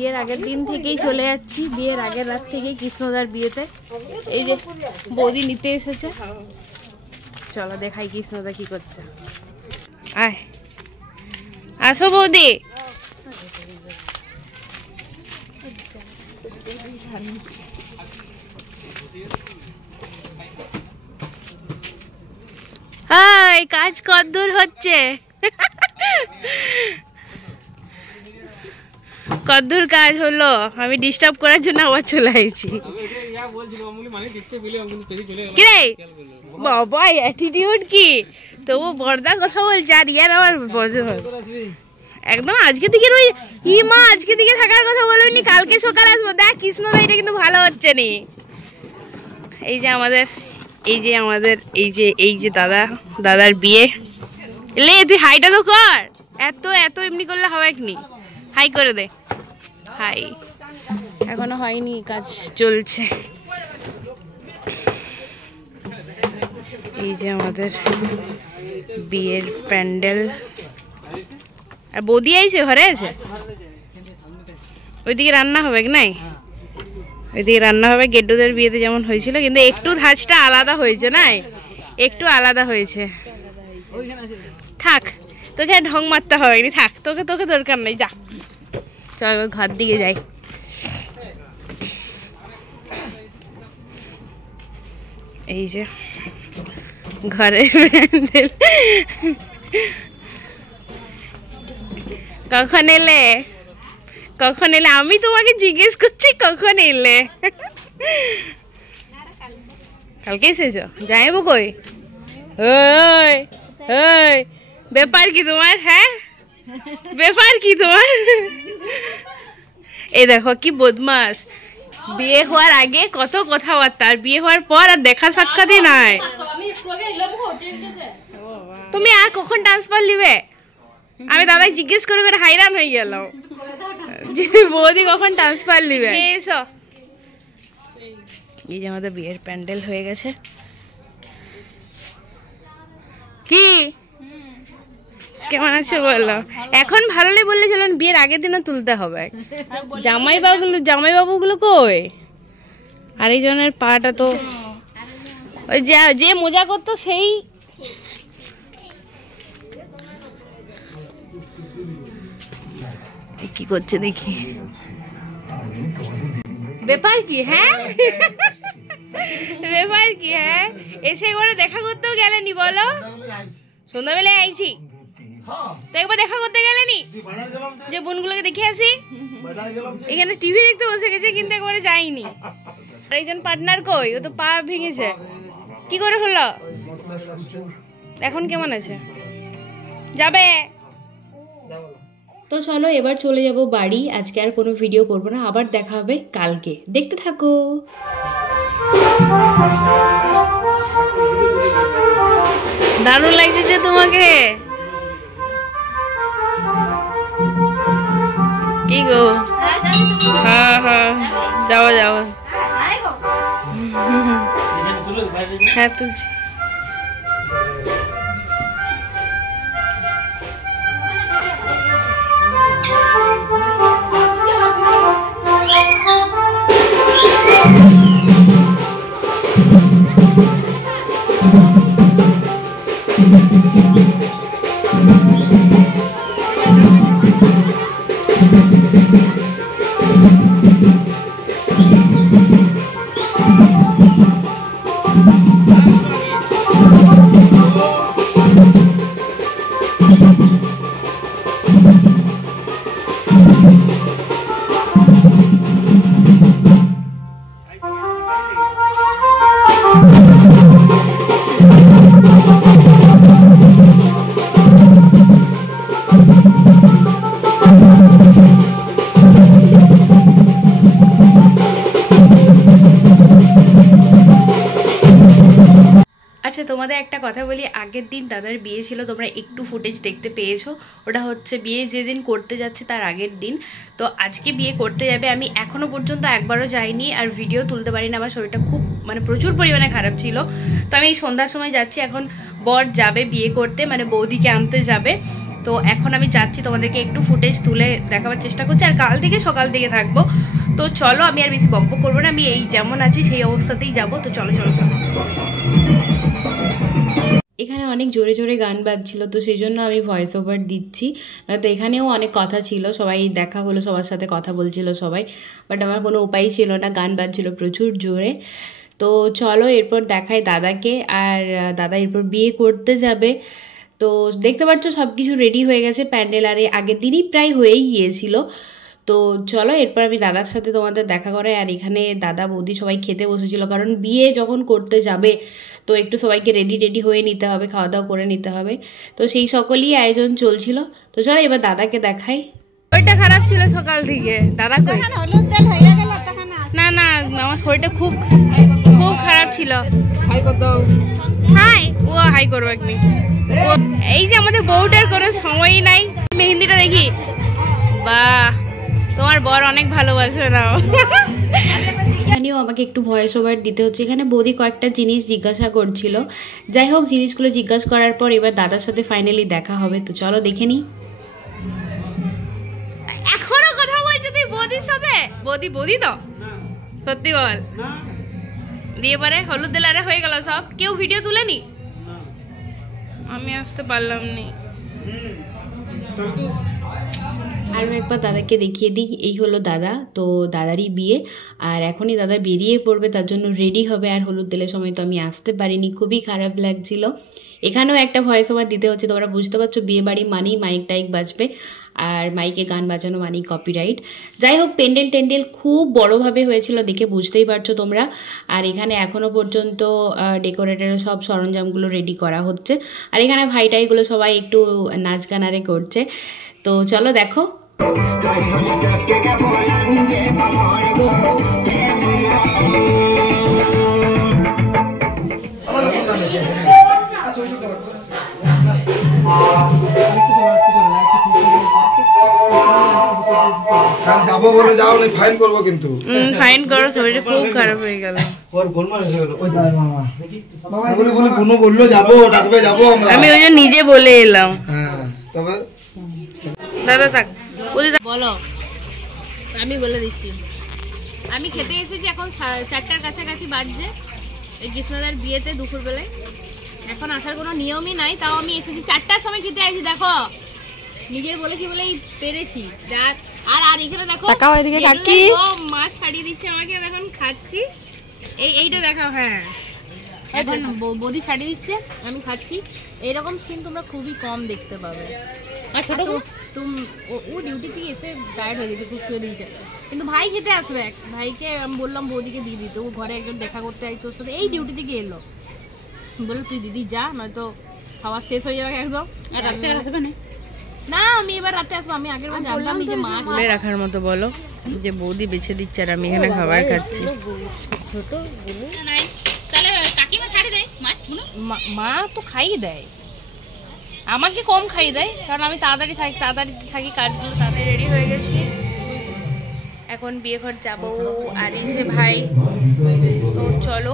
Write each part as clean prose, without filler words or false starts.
বিয়ের আগের দিন থেকেই চলে যাচ্ছি, বিয়ের আগের রাত থেকেই কৃষ্ণদার বিয়েতে। এই যে বৌদি নিতে এসেছে, চলো দেখাই কৃষ্ণদা কি করছে। আয় আসো বৌদি। হাই, কাজ কতদূর হচ্ছে? কতদূর কাজ হলো? আমি ডিস্টার্ব করার জন্য আবার চলে আইছি। বাবা অ্যাটিটিউড কি তবু বর্দার কথা বলছে, আর ইয়ার আবার একদম আজকে দিকে ওই মা আজকে দিকে থাকার কথা বলবেনি, কালকে সকালে আসবো। দেখ কৃষ্ণদা এটা কিন্তু ভালো হচ্ছে নি। এই যে আমাদের এই যে দাদার বিয়ে। লে তুই হাইটা তো কর, এত এমনি করলে হবে কি? হাই করে দে। হাই এখনো হয়নি, কাজ চলছে। এই যে আমাদের বিয়ের প্যান্ডেল। আর বৌদি আইছে, ঘরে আছে। ওইদিকে রান্না হবে কি নাই? ওইদিকে রান্না হবে গেড্ডুদের বিয়েতে যেমন হয়েছিল, কিন্তু একটু ধাঁচটা আলাদা হয়েছে, নাই একটু আলাদা হয়েছে। থাক, তোকে আর ঢং মারতে হবে না, থাক, তোকে দরকার নেই, যা চল ঘর দিকে যাই। এই যে ঘরের প্যান্ডেল। কখন এলে? আমি তোমাকে জিজ্ঞেস করছি কখন এলে? কালকে এসেছো? যাইবো কই? ব্যাপার কি তোমার? হ্যাঁ ব্যাপার কি তোমার? এই দেখো কি বদমাস, বিয়ে হওয়ার আগে কত কথাবার্তা, আর বিয়ে হওয়ার পর আর দেখা সাক্ষাৎই নাই। তুমি আর কখন ট্রান্সফার নিবে? আমি দাদাই জিজ্ঞেস করে হাইরান হয়ে গেলাম যে বৌদি কখন ট্রান্সফার নিবে। এসো, এই যে আমাদের বিয়ের প্যান্ডেল হয়ে গেছে। কি কেমন আছে বলো? এখন ভালো নেই বললে চলো, বিয়ের আগের দিনও তুলতে হবে। জামাইবাবুগুলো কই? আর এই জনের পাটা তো ওই যে মজা করতো সেই। কি করছে দেখি। ব্যাপার কি? হ্যাঁ ব্যাপার কি? হ্যাঁ এসে করে দেখা করতেও গেলেনি বলো? সন্ধ্যাবেলায় আইছি তো একবার দেখা করতে গেলেনি যে বোনগুলোকে দেখে আসি? এখানে টিভি দেখতে বসে গেছে, কিন্তু একবারে যাইনি। একজন পার্টনার কই? ও তো পা ভেঙেছে, কি করে হলো? এখন কেমন আছে? যাবে তো চলো এবার চলে যাব বাড়ি। আজকে আর কোনো ভিডিও করব না, আবার দেখা হবে কালকে, দেখতে থাকো। দারুণ লাগছে যে তোমাকে। কি গো? হ্যাঁ যাও হ্যাঁ তুলছি। আচ্ছা তোমাদের একটা কথা বলি, আগের দিন দাদার বিয়ে ছিল, তোমরা একটু ফুটেজ দেখতে পেয়েছো। ওটা হচ্ছে বিয়ে যেদিন করতে যাচ্ছে তার আগের দিন। তো আজকে বিয়ে করতে যাবে, আমি এখনো পর্যন্ত একবারও যাইনি, আর ভিডিও তুলতে পারিনি, আমার শরীরটা খুব প্রচুর পরিমাণে খারাপ ছিল। তো আমি এই সন্ধ্যার সময় যাচ্ছি। এখন বর যাবে বিয়ে করতে, বৌদিকে আনতে যাবে। তো এখন আমি যাচ্ছি, তোমাদেরকে একটু ফুটেজ তুলে দেখাবার চেষ্টা করছি, আর কাল থেকে সকাল থেকে থাকবো। তো চলো, আমি আর বেশি বকবক করবো না, আমি এই যেমন আছি সেই অবস্থাতেই যাবো। তো চলো চলো চলো। এখানে অনেক জোরে জোরে গান বাজছিল, তো সেই জন্য আমি ভয়েস ওভার দিচ্ছি। তো এখানেও অনেক কথা ছিল, সবাই দেখা হলো, সবার সাথে কথা বলছিল সবাই, বাট আমার কোনো উপায় ছিল না, গান বাজছিল প্রচুর জোরে। তো চলো এরপর দেখাই দাদাকে, আর দাদা এরপর বিয়ে করতে যাবে। তো দেখতে পাচ্ছ সব কিছু রেডি হয়ে গেছে, প্যান্ডেল আর আগের দিনই প্রায় হয়েই গিয়েছিল। তো চলো এরপর আমি দাদার সাথে তোমাদের দেখা করাই। আর এখানে দাদা বৌদি সবাই খেতে বসেছিল, কারণ বিয়ে যখন করতে যাবে তো একটু সবাইকে রেডি হয়ে নিতে হবে, খাওয়া দাওয়া করে নিতে হবে। তো সেই সকলই আয়োজন চলছিল। তো চলো এবার দাদাকে দেখাই। শরীরটা খারাপ ছিল সকাল থেকে, দাদা কই? না না, আমার শরীরটা খুব খুব খারাপ ছিল। হাই, ও হাই করবো একদিন। এই যে আমাদের বউটার কোনো সময়ই নাই। মেহেন্দিটা দেখি, বাহ, তোমার বর অনেক ভালোবাসে না। এখানেও আমাকে একটু ভয়েস ওভার দিতে হচ্ছে। এখানে বৌদি কয়েকটা জিনিস জিজ্ঞাসা করছিল, যাই হোক জিনিসগুলো জিজ্ঞাসা করার পর এবার দাদার সাথে ফাইনালি দেখা হবে। তো চলো দেখে নি। এখনো কথা বলছো তুই বৌদির সাথে? বৌদি বৌদি তো সত্যি বল। দিয়ে পরে হলুদ দিলারে হয়ে গেল সব, কেউ ভিডিও তুলেনি? আমি আসতে পারলাম নি। আর একবার দাদাকে দেখিয়ে দিই, এই হলো দাদা। তো দাদারই বিয়ে, আর এখনই দাদা বেরিয়ে পড়বে, তার জন্য রেডি হবে। আর হলুদ দিলের সময় তো আমি আসতে পারিনি, খুবই খারাপ লাগছিল। এখানেও একটা ভয়েস ওভার দিতে হচ্ছে, তোমরা বুঝতে পারছো বিয়ে বাড়ি মানেই মাইক টাইক বাজবে, আর মাইকে গান বাজানো মানেই কপিরাইট। যাই হোক প্যান্ডেল টেন্ডেল খুব বড়োভাবে হয়েছিল, দেখে বুঝতেই পারছো তোমরা। আর এখানে এখনও পর্যন্ত ডেকোরেটরের সব সরঞ্জামগুলো রেডি করা হচ্ছে, আর এখানে ভাইটাইগুলো সবাই একটু নাচ গানারে করছে। তো চলো দেখো। যাবো বলে যাও না, ফাইন করবো কিন্তু। ফাইন করো, শরীরটা খুব খারাপ হয়ে গেল। বুনু বললো যাবো, ডাকবে যাবো আমরা। আমি ওই জন্য নিজে বলে এলাম। হ্যাঁ তবে দাদা থাক বলো, আমি বলে দিচ্ছি। আমি খেতে এসেছি, এখন 4টার কাছাকাছি বাজছে, এই কৃষ্ণদার বিয়েতে দুপুরবেলায়। এখন আসার কোনো নিয়মই নাই, তাও আমি এসেছি 4টার সময় খেতে আইছি। দেখো নিজের বলেছি বলেই পেরেছি। যার আর আর এখানে দেখো মাছ ছাড়িয়ে দিচ্ছে আমাকে, আমি এখন খাচ্ছি। এইটা দেখাও। হ্যাঁ এখন বৌদি ছাড়িয়ে দিচ্ছে, আমি খাচ্ছি। এইরকম সিন তোমরা খুবই কম দেখতে পাবে। আর ছোট ও ডিউটি থেকে এসে টায়ার্ড হয়ে গেছে, খুব শুয়ে দিয়েছে। কিন্তু ভাই খেতে আসবে, ভাইকে আমি বললাম বৌদিকে দিয়ে দিতে, ও ঘরে একজন দেখা করতে আইছে ওর সাথে, এই ডিউটি থেকে এলো। বললো তুই দিদি যা, নয়তো খাওয়া শেষ হয়ে যাবে একদম। আর রাতে আসবে না? না আমি এবার রাতে আসবো, আমি আগের বার জানতাম যে মাছ তুলে রাখার মতো। বলো যে বৌদি বেছে দিচ্ছে আর আমি এখানে খাবার খাচ্ছি। ছোট কাকিমা ছাড়ি দেয় মাছ, মা তো খাইয়ে দেয়, আমাকে কম খাইয়ে দেয়, কারণ আমি তাড়াতাড়ি থাকি কাজগুলো তাড়াতাড়ি রেডি হয়ে গেছি। এখন বিয়ে ঘর যাবো, আর এই যে ভাই। তো চলো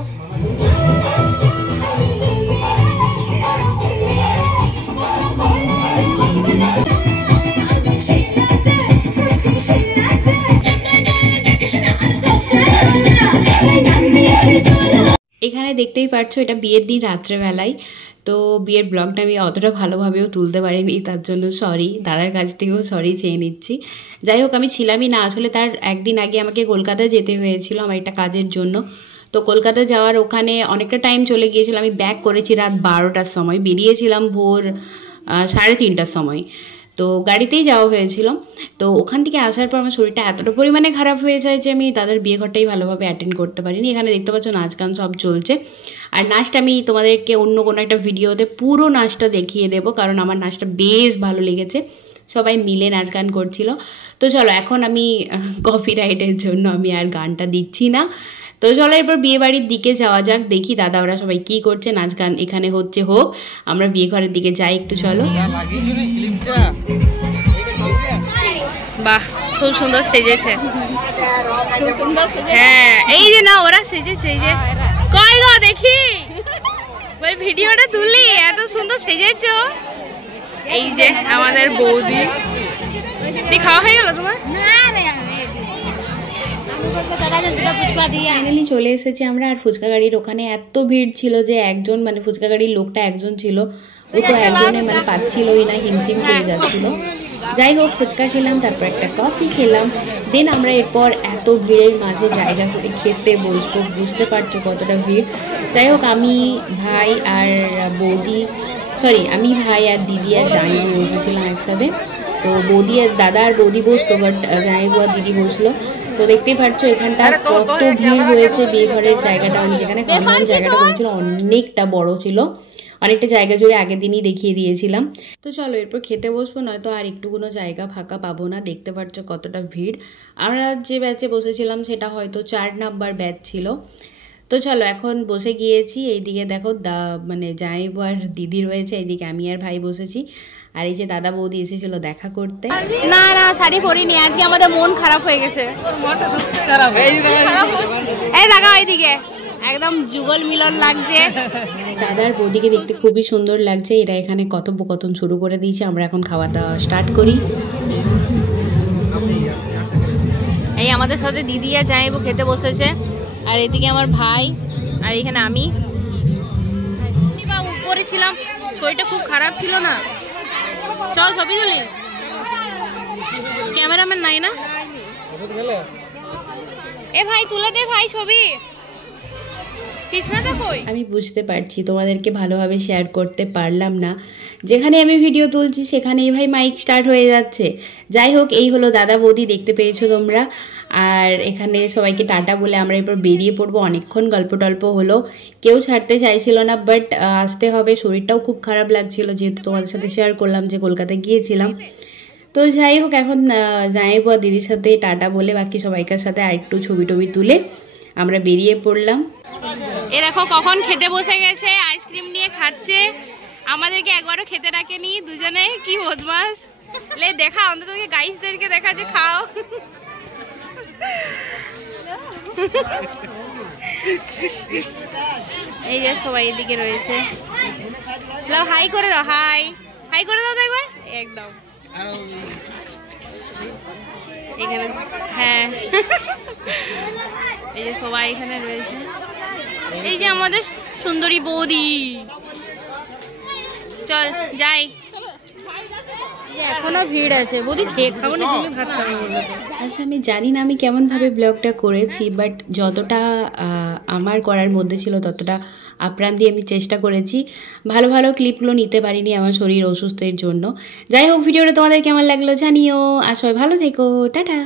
এখানে দেখতেই পারছো এটা বিয়ের দিন রাত্রেবেলায়। তো বিয়ের ব্লগটা আমি অতটা ভালোভাবেও তুলতে পারিনি, তার জন্য সরি, দাদার কাছ থেকেও সরি চেয়ে নিচ্ছি। যাই হোক আমি ছিলামই না, আসলে তার একদিন আগে আমাকে কলকাতায় যেতে হয়েছিল আমার একটা কাজের জন্য। তো কলকাতা যাওয়ার ওখানে অনেকটা টাইম চলে গিয়েছিল। আমি ব্যাক করেছি রাত 12টার সময়, বেরিয়েছিলাম ভোর 3:30টার সময়। তো গাড়িতেই যাওয়া হয়েছিল। তো ওখান থেকে আসার পর আমার শরীরটা এতটা পরিমাণে খারাপ হয়ে যায় যে আমি তাদের বিয়ে ঘরটাই ভালোভাবে অ্যাটেন্ড করতে পারিনি। এখানে দেখতে পাচ্ছ নাচ গান সব চলছে, আর নাচটা আমি তোমাদেরকে অন্য কোনো একটা ভিডিওতে পুরো নাচটা দেখিয়ে দেবো, কারণ আমার নাচটা বেশ ভালো লেগেছে, সবাই মিলে নাচ গান করছিল। তো চলো এখন আমি কপিরাইটের জন্য আমি আর গানটা দিচ্ছি না। তো চলো এরপর বিয়ে বাড়ির দিকে যাওয়া যাক, দেখি দাদা ওরা সবাই কি করছে, নাচ গান এখানে হচ্ছে হোক, আমরা বিয়ে ঘরের দিকে যাই একটু। চলো। বাহ খুব সুন্দর সেজেছে। হ্যাঁ এই যে না ওরা সেজেছে, এই যে কই গো দেখি, ভিডিওটা তুলি, এত সুন্দর সেজেছো। এই যে আমাদের বৌদি, খাওয়া হয়ে গেল তোমার? ফাইনালি চলে এসেছি আমরা। আর ফুচকা গাড়ির ওখানে এত ভিড় ছিল যে একজন মানে ফুচকা গাড়ির লোকটা একজন ছিল, ও তো একজনে মানে পাচ্ছিলই না, হিমশিম খেয়ে যাচ্ছিল। যাই হোক ফুচকা খেলাম, তারপর একটা কফি খেলাম, দেন আমরা এরপর এত ভিড়ের মাঝে জায়গা করে খেতে বসবো, বুঝতে পারছো কতটা ভিড়। যাই হোক আমি ভাই আর বৌদি, আমি ভাই আর দিদি আর জামাইবু বসেছিলাম একসাথে। তো বৌদি আর দাদা আর বৌদি বসতো, বাট জামাইবু আর দিদি বসলো। তো দেখতেই পাচ্ছ এখানটা কত ভিড় হয়েছে। বিয়ে ঘরের জায়গাটা মানে যেখানে খাওয়ার জায়গাটা হয়েছিল অনেকটা বড় ছিল, অনেকটা জায়গা জুড়ে আগের দিনই দেখিয়ে দিয়েছিলাম। তো চলো এরপর খেতে বসবো, নয়তো আর একটু কোনো জায়গা ফাঁকা পাবো না। দেখতে পাচ্ছ কতটা ভিড়। আমরা যে ব্যাচে বসেছিলাম সেটা হয়তো 4 নাম্বার ব্যাচ ছিল। তো চলো এখন বসে গিয়েছি। এইদিকে দেখো মানে জামাইবু আর দিদি রয়েছে, এইদিকে আমি আর ভাই বসেছি। আর এই যে দাদা বৌদি এসেছিল দেখা করতে। না না শাড়ি পরিনি, আজকে আমাদের মন খারাপ হয়ে গেছে। এই দেখা এইদিকে একদম যুগল মিলন লাগছে। দাদার বৌদিকে দেখতে খুবই সুন্দর লাগছে। এরা এখানে কথোপকথন শুরু করে দিয়েছে। আমরা এখন খাওয়া দাওয়া স্টার্ট করি। এই আমাদের সাথে দিদি আর জামাইবু খেতে বসেছে, আর এদিকে আমার ভাই, আর এখানে আমি। উপরে ছিলাম, শরীরটা খুব খারাপ ছিল না। চল ছবি তুলি, ক্যামেরাম্যান নাই না? এ ভাই তুলে দে ভাই ছবি। আমি বুঝতে পারছি তোমাদেরকে ভালোভাবে শেয়ার করতে পারলাম না। যেখানে আমি ভিডিও তুলছি সেখানেই ভাই মাইক স্টার্ট হয়ে যাচ্ছে। যাই হোক এই হলো দাদা বৌদি, দেখতে পেয়েছো তোমরা। আর এখানে সবাইকে টাটা বলে আমরা এরপর বেরিয়ে পড়বো। অনেকক্ষণ গল্প টল্প হলো, কেউ ছাড়তে চাইছিল না, বাট আসতে হবে। শরীরটাও খুব খারাপ লাগছিল, যেহেতু তোমাদের সাথে শেয়ার করলাম যে কলকাতায় গিয়েছিলাম। তো যাই হোক এখন জামাইবু আর দিদির সাথে টাটা বলে বাকি সবাইকার সাথে আরেকটু ছবি টবি তুলে আমরা বেরিয়ে পড়লাম। এ দেখো কখন খেতে বসে গেছে, আইসক্রিম নিয়ে খাচ্ছে। আমাদেরকে একবারও খেতে রাখেনি, দুজনে কি বদমাস। লে দেখা অন্তত গাইসদেরকে দেখা যে খাও। এই যে সবাই এদিকে রয়েছে। লাও হাই করে দাও, হাই হাই করে দাও তো একবার একদম। এখানে হ্যাঁ এই যে সবাই এখানে রয়েছে। এই যে আমাদের সুন্দরী বৌদি। চল যাই, এখনো ভিড় আছে। বৌদি খেয়ে খাবো না, তুমি ভাত খাবো। আচ্ছা আমি জানি না আমি কেমনভাবে ব্লগটা করেছি, বাট যতটা আমার করার মধ্যে ছিল ততটা আপ্রাণ দিয়ে আমি চেষ্টা করেছি। ভালো ভালো ক্লিপগুলো নিতে পারিনি আমার শরীর অসুস্থের জন্য। যাই হোক ভিডিওটা তোমাদের কেমন লাগলো জানিও, আর সবাই ভালো থেকো, টাটা।